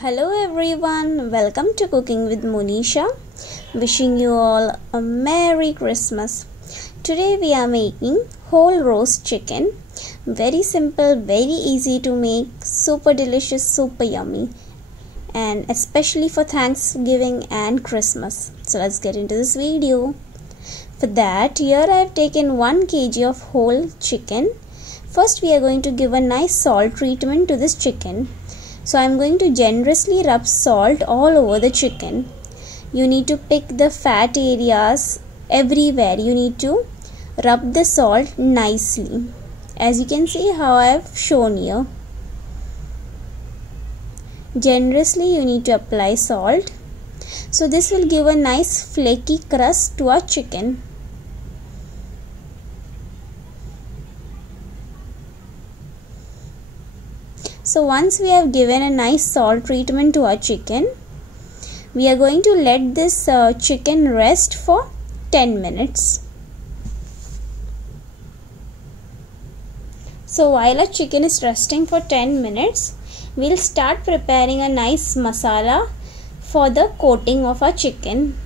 Hello everyone, welcome to Cooking with Monisha. Wishing you all a Merry Christmas. Today we are making whole roast chicken. Very simple, very easy to make, super delicious, super yummy, and especially for Thanksgiving and Christmas. So let's get into this video. For that, here I have taken 1 kg of whole chicken. First we are going to give a nice salt treatment to this chicken. So I am going to generously rub salt all over the chicken. You need to pick the fat areas everywhere. You need to rub the salt nicely. As you can see how I have shown here. Generously you need to apply salt. So this will give a nice flaky crust to our chicken. So once we have given a nice salt treatment to our chicken, we are going to let this chicken rest for 10 minutes. So while our chicken is resting for 10 minutes, we will start preparing a nice masala for the coating of our chicken.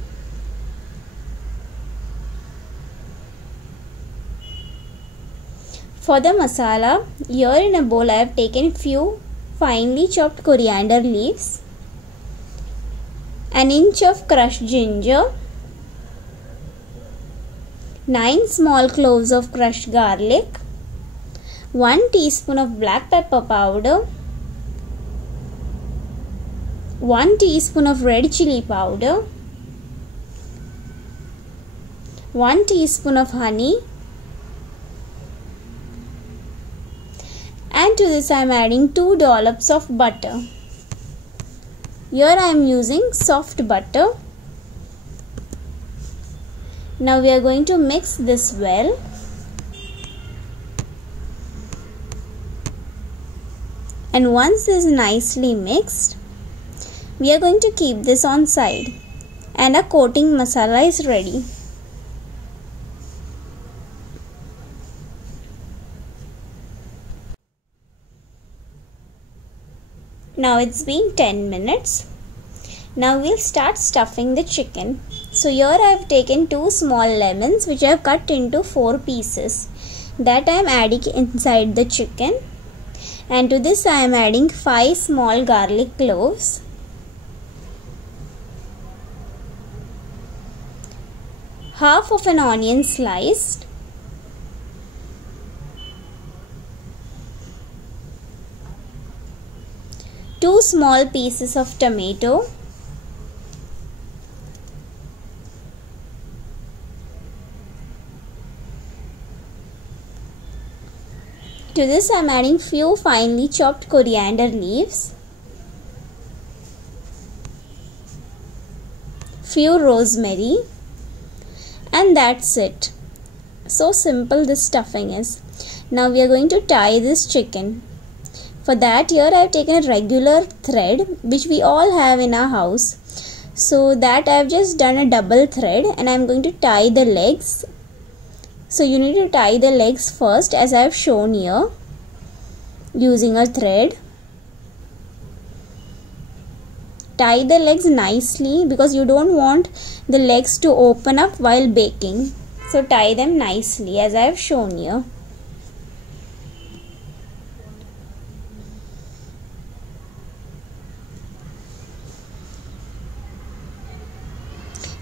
For the masala, here in a bowl I have taken few finely chopped coriander leaves, an inch of crushed ginger, 9 small cloves of crushed garlic, 1 teaspoon of black pepper powder, 1 teaspoon of red chili powder, 1 teaspoon of honey, and to this I am adding 2 dollops of butter. Here I am using soft butter. Now we are going to mix this well. And once this is nicely mixed, we are going to keep this on side, and our coating masala is ready. Now it's been 10 minutes. Now we'll start stuffing the chicken. So here I have taken 2 small lemons which I have cut into 4 pieces. That I am adding inside the chicken. And to this I am adding 5 small garlic cloves, half of an onion sliced, 2 small pieces of tomato, to this I am adding few finely chopped coriander leaves, few rosemary, and that's it. So simple this stuffing is. Now we are going to tie this chicken. For that, here I have taken a regular thread which we all have in our house. So that I have just done a double thread, and I am going to tie the legs. So you need to tie the legs first as I have shown here using a thread. Tie the legs nicely because you don't want the legs to open up while baking. So tie them nicely as I have shown here.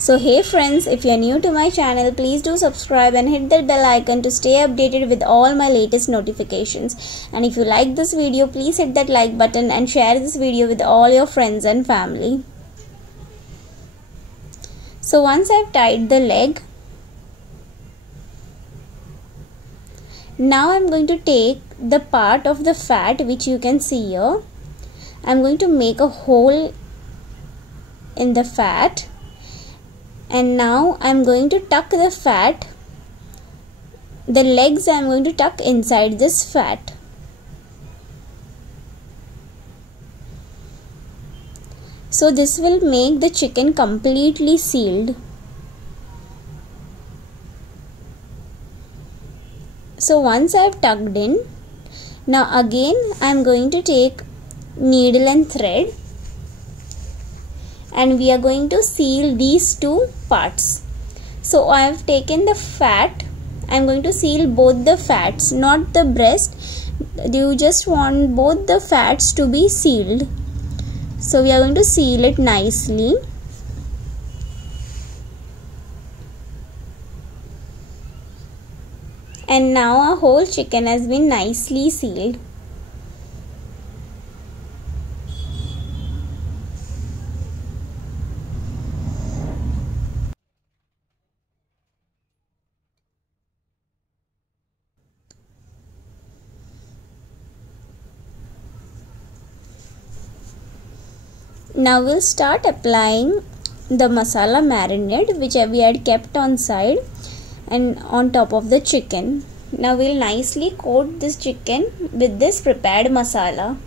So hey friends, if you are new to my channel, please do subscribe and hit that bell icon to stay updated with all my latest notifications. And if you like this video, please hit that like button and share this video with all your friends and family. So once I have tied the leg, now I am going to take the part of the fat which you can see here. I am going to make a hole in the fat. And now I am going to tuck the fat. The legs I am going to tuck inside this fat. So this will make the chicken completely sealed. So once I have tucked in, now again I am going to take needle and thread and we are going to seal these two parts. So I have taken the fat. I am going to seal both the fats, not the breast. You just want both the fats to be sealed. So we are going to seal it nicely. And now our whole chicken has been nicely sealed. Now we'll start applying the masala marinade which we had kept on side and on top of the chicken. Now we'll nicely coat this chicken with this prepared masala.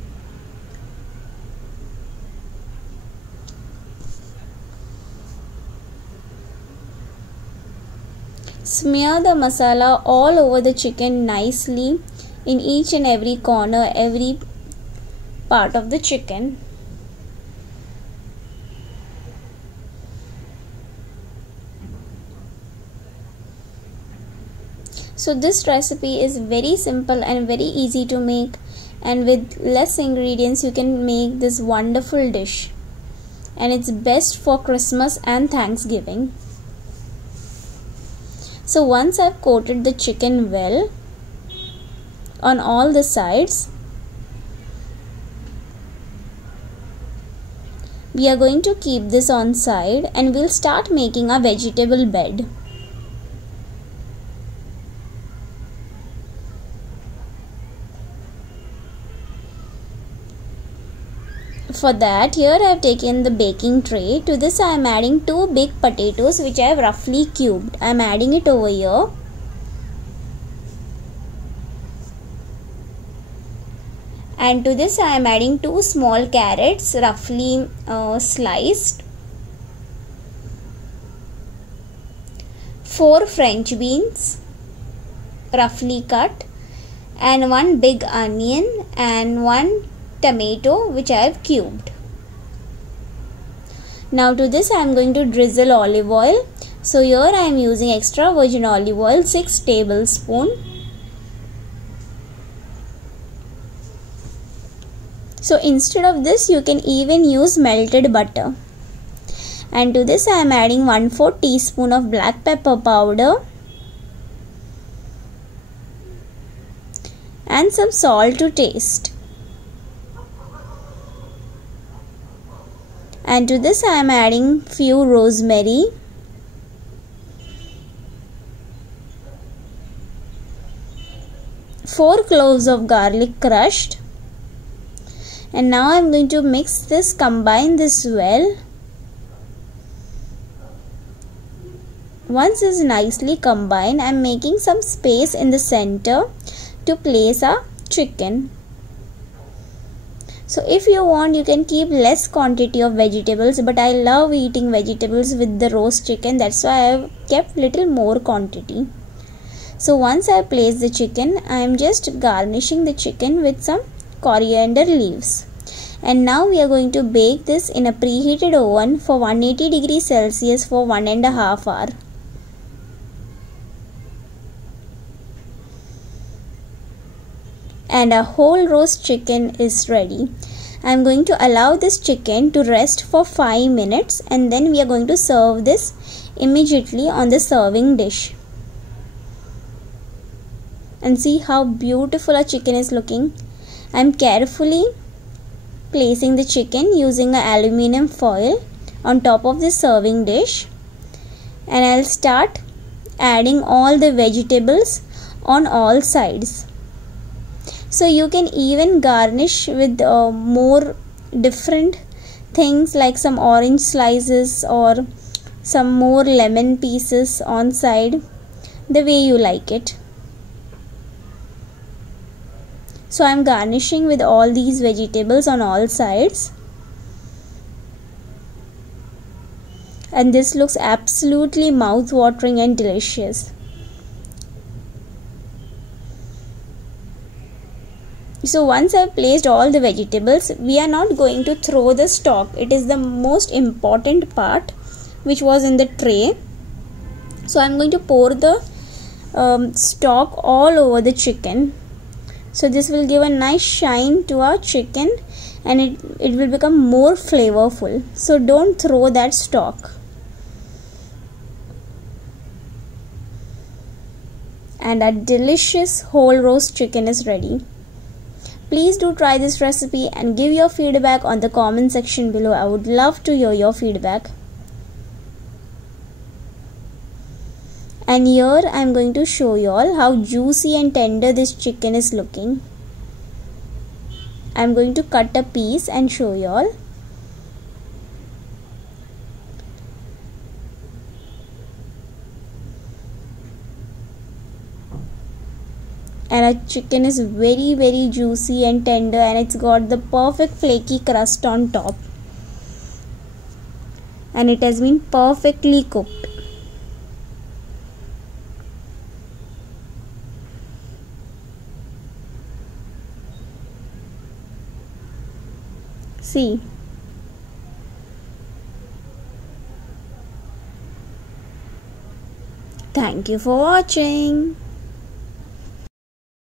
Smear the masala all over the chicken nicely in each and every corner, every part of the chicken. So this recipe is very simple and very easy to make, and with less ingredients you can make this wonderful dish, and it's best for Christmas and Thanksgiving. So once I've coated the chicken well on all the sides, we are going to keep this on side and we'll start making a vegetable bed. For that, here I have taken the baking tray. To this I am adding 2 big potatoes which I have roughly cubed. I am adding it over here. And to this I am adding 2 small carrots roughly sliced. 4 French beans roughly cut. And 1 big onion and 1 tomato which I have cubed. Now to this I am going to drizzle olive oil. So here I am using extra virgin olive oil, 6 tablespoons. So instead of this you can even use melted butter. And to this I am adding 1/4 teaspoon of black pepper powder and some salt to taste. And to this I am adding few rosemary, four cloves of garlic crushed, and now I am going to mix this, combine this well. Once it is nicely combined, I am making some space in the center to place our chicken. So if you want, you can keep less quantity of vegetables, but I love eating vegetables with the roast chicken. That's why I have kept little more quantity. So once I place the chicken, I am just garnishing the chicken with some coriander leaves. And now we are going to bake this in a preheated oven for 180 degrees Celsius for 1.5 hours. And a whole roast chicken is ready. I am going to allow this chicken to rest for 5 minutes, and then we are going to serve this immediately on the serving dish. And see how beautiful our chicken is looking. I am carefully placing the chicken using an aluminium foil on top of the serving dish, and I'll start adding all the vegetables on all sides. So you can even garnish with more different things like some orange slices or some more lemon pieces on side, the way you like it. So I am garnishing with all these vegetables on all sides. And this looks absolutely mouth-watering and delicious. So once I've placed all the vegetables, we are not going to throw the stock. It is the most important part which was in the tray. So I'm going to pour the stock all over the chicken. So this will give a nice shine to our chicken and it will become more flavorful. So don't throw that stock. And our delicious whole roast chicken is ready. Please do try this recipe and give your feedback on the comment section below. I would love to hear your feedback. And here I am going to show you all how juicy and tender this chicken is looking. I am going to cut a piece and show you all. And our chicken is very juicy and tender, and it's got the perfect flaky crust on top. And it has been perfectly cooked. See. Thank you for watching.